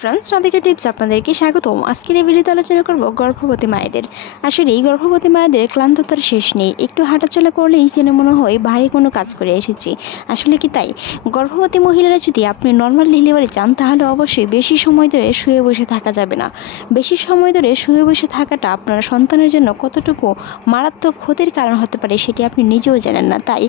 Friends Radhika tips আপনাদেরকে স্বাগতম। আজকের এই ভিডিওতে আলোচনা করব গর্ভবতী মায়েদের। আসলে এই গর্ভবতী মায়েদের ক্লান্ততার শেষ নেই। একটু হাঁটাচলা করলেই যেন মনে হয় ভারী কোনো কাজ করে এসেছি। আসলে কি তাই? গর্ভবতী মহিলারা যদি আপনি নর্মাল ডেলিভারি চান, তাহলে অবশ্যই বেশি সময় ধরে শুয়ে বসে থাকা যাবে না। বেশি সময় ধরে শুয়ে বসে থাকাটা আপনার সন্তানের জন্য কতটুকু মারাত্মক ক্ষতির কারণ হতে পারে সেটি আপনি নিজেও জানেন না। তাই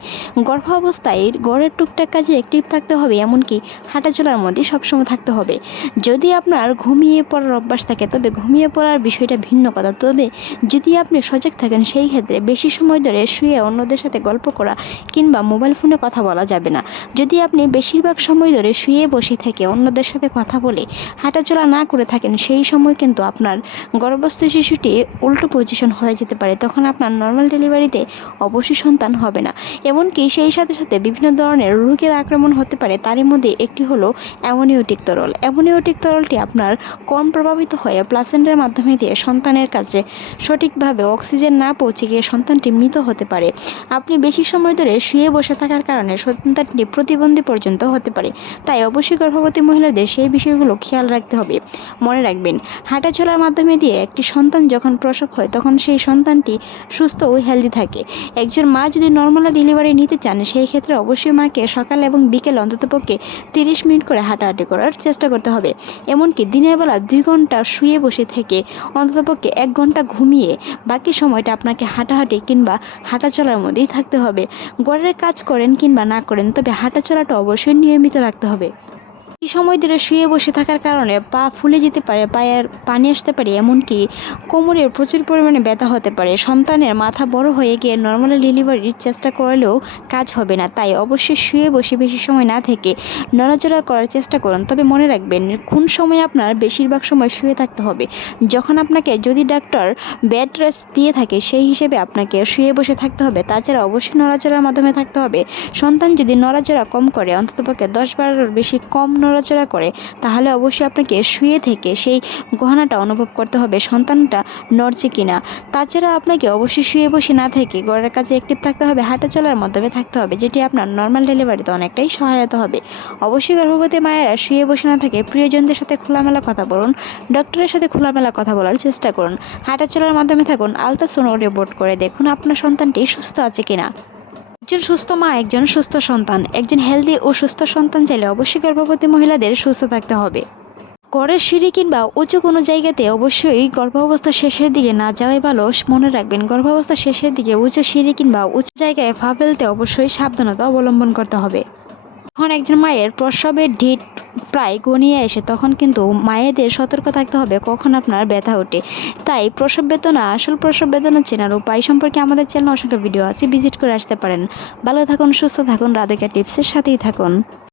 গর্ভাবস্থায় গড়ের টুকটাক কাজে অ্যাক্টিভ থাকতে হবে, এমনকি হাঁটাচলার মধ্যে সবসময় থাকতে হবে। যদি আপনার ঘুমিয়ে পড়ার অভ্যাস থাকে, তবে ঘুমিয়ে পড়ার বিষয়টা ভিন্ন কথা। তবে যদি আপনি সজাগ থাকেন, সেই ক্ষেত্রে বেশি সময় ধরে শুয়ে অন্যদের সাথে গল্প করা কিংবা মোবাইল ফোনে কথা বলা যাবে না। যদি আপনি বেশিরভাগ সময় ধরে শুয়ে বসে থেকে অন্যদের সাথে কথা বলে হাঁটাচলা না করে থাকেন, সেই সময় কিন্তু আপনার গর্ভস্থ শিশুটি উল্টো পজিশন হয়ে যেতে পারে। তখন আপনার নর্মাল ডেলিভারিতে অবশ্যই সন্তান হবে না। এমনকি সেই সাথে সাথে বিভিন্ন ধরনের রোগের আক্রমণ হতে পারে। তারই মধ্যে একটি হলো অ্যামোনিওটিক তরল। অ্যামোনিওটিক তরলটি আপনার কম প্রভাবিত হয়ে প্লাসেন্টার মাধ্যমে দিয়ে সন্তানের কাছে সঠিকভাবে অক্সিজেন না পৌঁছে গিয়ে সন্তানটি মৃত হতে পারে। আপনি বেশি সময় ধরে শুয়ে বসে থাকার কারণে সন্তানটি প্রতিবন্ধী পর্যন্ত হতে পারে। তাই অবশ্যই গর্ভবতী মহিলাদের সেই বিষয়গুলো খেয়াল রাখতে হবে। মনে রাখবেন, হাঁটা চলার মাধ্যমে দিয়ে একটি সন্তান যখন প্রসব হয়, তখন সেই সন্তানটি সুস্থ ও হেলদি থাকে। একজন মা যদি নর্মাল ডেলিভারি নিতে চান, সেই ক্ষেত্রে অবশ্যই মাকে সকাল এবং বিকেল অন্ততপক্ষে তিরিশ মিনিট করে হাঁটাহাঁটি করার চেষ্টা করতে হবে। এমনকি দিনের বেলা দুই ঘণ্টা শুয়ে বসে থেকে অন্ততপক্ষে এক ঘণ্টা ঘুমিয়ে বাকি সময়টা আপনাকে হাঁটাহাঁটি কিংবা হাঁটা চলার মধ্যেই থাকতে হবে। ঘরের কাজ করেন কিংবা না করেন, তবে হাঁটা চলাটা অবশ্যই নিয়মিত রাখতে হবে। এই সময় ধরে শুয়ে বসে থাকার কারণে পা ফুলে যেতে পারে, পায়ের পানি আসতে পারে, এমনকি কোমরের প্রচুর পরিমাণে ব্যথা হতে পারে। সন্তানের মাথা বড় হয়ে গিয়ে নর্মাল ডেলিভারির চেষ্টা করলেও কাজ হবে না, তাই অবশ্যই শুয়ে বসে বেশি সময় না থেকে নড়াচড়া করার চেষ্টা করুন। তবে মনে রাখবেন, কোন সময় আপনার বেশিরভাগ সময় শুয়ে থাকতে হবে? যখন আপনাকে যদি ডাক্তার বেড রেস্ট দিয়ে থাকে, সেই হিসেবে আপনাকে শুয়ে বসে থাকতে হবে। তাছাড়া অবশ্যই নড়াচড়ার মাধ্যমে থাকতে হবে। সন্তান যদি নড়াচড়া কম করে, অন্ততপক্ষে দশ বারোর বেশি কম নড়াচড়া করে, তাহলে অবশ্যই আপনাকে শুয়ে থেকে সেই গহনাটা অনুভব করতে হবে সন্তানটা নড়ছে কিনা। তাছাড়া আপনাকে অবশ্যই শুয়ে বসে না থেকে ঘরের কাছে অ্যাক্টিভ থাকতে হবে, হাঁটা চলার মাধ্যমে থাকতে হবে, যেটি আপনার নর্মাল ডেলিভারিতে অনেকটাই সহায়তা হবে। অবশ্যই গর্ভবতী মায়েরা শুয়ে বসে না থেকে প্রিয়জনদের সাথে খোলামেলা কথা বলুন ডক্টরের সাথে খোলামেলা কথা বলার চেষ্টা করুন, হাঁটা চলার মাধ্যমে থাকুন আলতা আলট্রাসাউন্ড রিপোর্ট করে দেখুন আপনার সন্তানটি সুস্থ আছে কিনা। একজন সুস্থ মা, একজন সুস্থ সন্তান। একজন হেলদি ও সুস্থ সন্তান চাইলে অবশ্যই গর্ভবতী মহিলাদের সুস্থ থাকতে হবে। ঘরের সিঁড়ি কিংবা উঁচু কোনো জায়গাতে অবশ্যই গর্ভাবস্থা শেষের দিকে না যাওয়াই ভালো। মনে রাখবেন, গর্ভাবস্থা শেষের দিকে উঁচু সিঁড়ি কিংবা উঁচু জায়গায় ফা ফেলতে অবশ্যই সাবধানতা অবলম্বন করতে হবে। এখন একজন মায়ের প্রসবের ডেট প্রায় গনিয়ে এসে তখন কিন্তু মায়েদের সতর্ক থাকতে হবে, কখন আপনার ব্যথা ওঠে। তাই প্রসব বেদনা, আসল প্রসব বেদনা চেনার উপায় সম্পর্কে আমাদের চ্যানেল অসংখ্য ভিডিও আছে, ভিজিট করে আসতে পারেন। ভালো থাকুন, সুস্থ থাকুন, রাধিকা টিপসের সাথেই থাকুন।